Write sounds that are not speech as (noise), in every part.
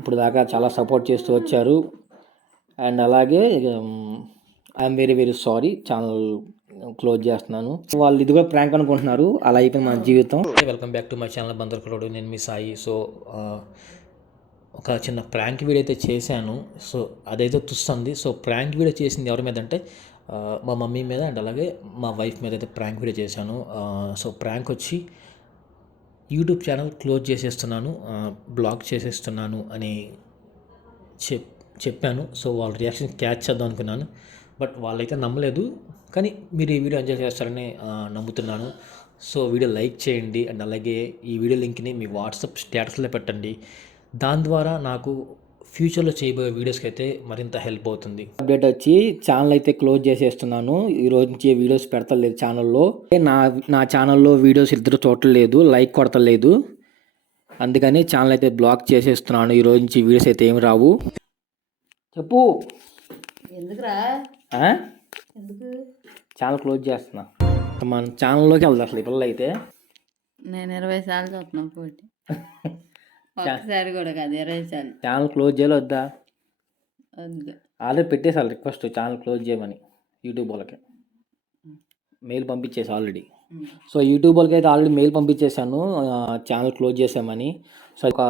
ఇప్పుడు దాకా చాలా సపోర్ట్ చేస్తూ వచ్చారు. అండ్ అలాగే I'm very very sorry channel close చేస్తున్నాను. వాళ్ళు ఇది కూడా ప్రాంక్ అనుకుంటున్నారు. అలా అయిపోయింది మన జీవితం. Welcome back to my channel బందర్కలోడు నేను మీ సాయి. సో uh, ఒక చిన్న ప్రాంక్ వీడియో అయితే చేశాను. సో అదైతే తుస్తుంది సో ప్రాంక్ వీడియో చేసింది ఎవరి మీద అంటే uh, మా మమ్మీ మీద అండ్ అలాగే మా వైఫ్ మీద అయితే ప్రాంక్ వీడియో చేశాను. Uh, సో ప్రాంక్ వచ్చి యూట్యూబ్ ఛానల్ క్లోజ్ చేసేస్తున్నాను బ్లాక్ చేసేస్తున్నాను అని చెప్ చెప్పాను. సో వాళ్ళ రియాక్షన్ క్యాచ్ చేద్దాం అనుకున్నాను. బట్ వాళ్ళైతే నమ్మలేదు. కానీ మీరు ఈ వీడియో ఎంజాయ్ చేస్తారని నమ్ముతున్నాను. సో వీడియో లైక్ చేయండి. అండ్ అలాగే ఈ వీడియో లింక్ని మీ వాట్సాప్ స్టేటస్లో పెట్టండి. దాని ద్వారా నాకు ఫ్యూచర్లో చేయబోయే వీడియోస్కి అయితే మరింత హెల్ప్ అవుతుంది. అప్డేట్ వచ్చి ఛానల్ అయితే క్లోజ్ చేసేస్తున్నాను. ఈ రోజు నుంచి వీడియోస్ పెడతలేదు ఛానల్లో. నా నా ఛానల్లో వీడియోస్ ఇద్దరు చూడలేదు లైక్ కొడతలేదు అందుకని ఛానల్ అయితే బ్లాక్ చేసేస్తున్నాను. ఈ రోజు నుంచి వీడియోస్ అయితే ఏమి రావు. చెప్పు. ఎందుకురా? ఆ? ఎందుకు? ఛానల్ క్లోజ్ చేస్తున్నా. మన ఛానల్లోకి వెళ్దాం అసలు ఈ పిల్లలు అయితే. నేను ఇరవై సార్లు చూస్తున్నాం పోటీ. (laughs) కూడా కాదు ఇరవై సార్లు. ఛానల్ క్లోజ్ చేయాలి వద్దా? వద్దు. ఆల్రెడీ పెట్టేసారు రిక్వెస్ట్ ఛానల్ క్లోజ్ చేయమని యూట్యూబ్ వాళ్ళకి. మెయిల్ పంపించేసి ఆల్రెడీ. సో యూట్యూబ్ వాళ్ళకి అయితే ఆల్రెడీ మెయిల్ పంపించేశాను ఛానల్ క్లోజ్ చేసామని సో ఒక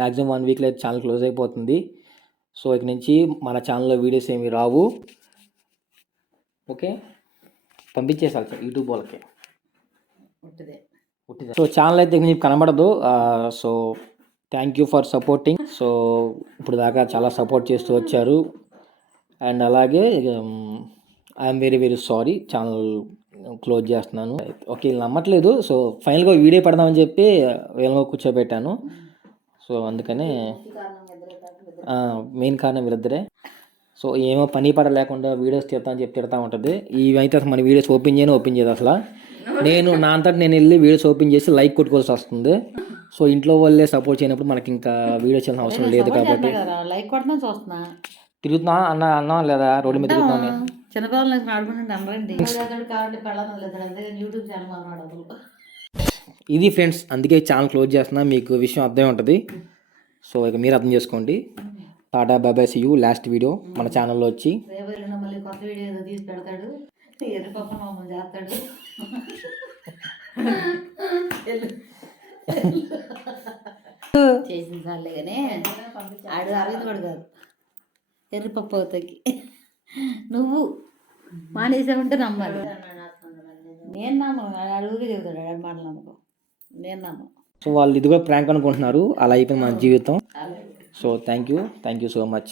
మ్యాక్సిమం వన్ వీక్లో అయితే ఛానల్ క్లోజ్ అయిపోతుంది. సో ఇక నుంచి మన ఛానల్లో వీడియోస్ ఏమి రావు. ఓకే? పంపించేసారు యూట్యూబ్ వాళ్ళకి. సో ఛానల్ అయితే మీకు కనబడదు. So thank you for supporting so ఇప్పుడు దాకా చాలా సపోర్ట్ చేస్తూ వచ్చారు. అండ్ అలాగే I'm very very sorry channel close చేస్తున్నాను. ఓకే నమ్మట్లేదు. సో ఫైనల్గా వీడియో పెడదామని చెప్పి వేలంగా కూర్చోబెట్టాను. సో అందుకనే మెయిన్ కారణం వీళ్ళిద్దరే. సో ఏమో పని పడ లేకుండా వీడియోస్ తిడతా అని చెప్పి తిడతా ఉంటుంది. ఇవైతే అసలు మన వీడియోస్ ఓపెన్ చేయను ఓపెన్ చేయదు అసలు. నేను నా అంతటి నేను వెళ్ళి వీడియోస్ ఓపెన్ చేసి లైక్ కొట్టుకోవాల్సి వస్తుంది. సో ఇంట్లో వాళ్ళే సపోర్ట్ చేయనప్పుడు మనకి ఇంకా వీడియో చేయాల్సిన అవసరం లేదు కాబట్టి లైక్ చూస్తున్నా. తిరుగుతున్నా అన్న అన్నా లేదా? రోడ్డు మీద తిరుగుతున్నాను నేను. చిన్నపిల్లలు నేను ఆడుకుంటుంటే అనరండి. కాబట్టి పెళ్ళం లేదు అందుకని యూట్యూబ్ ఛానల్ అన్నాడు అసలు ఇది ఫ్రెండ్స్ అందుకే ఛానల్ క్లోజ్ చేస్తున్నా మీకు విషయం అర్థమే ఉంటుంది. సో ఇక మీరు అర్థం చేసుకోండి. టాటా బాబాయ్ సి యూ లాస్ట్ వీడియో మన ఛానల్లో వచ్చి. రేపు ఎల్లుండి మళ్ళీ కొత్త వీడియో ఏదో తీసి పెడతాడు. ఎర్రి పప్ప మమ్మల్ని చేస్తాడు. (laughs) చేసిన కానీ ఆడు అరవింద్ కూడా కాదు. ఎర్రి పప్పు అవుతాకి. నువ్వు మానేసావంటే నమ్మాలి. నేను నమ్మను. అడుగుగా చెబుతాడు. ఆడు మాట నమ్మకం. నేను నమ్మను. సో వాళ్ళు ఇది కూడా ప్రాంక్ అనుకుంటున్నారు. అలా అయిపోయింది మన జీవితం. So thank you. Thank you so much.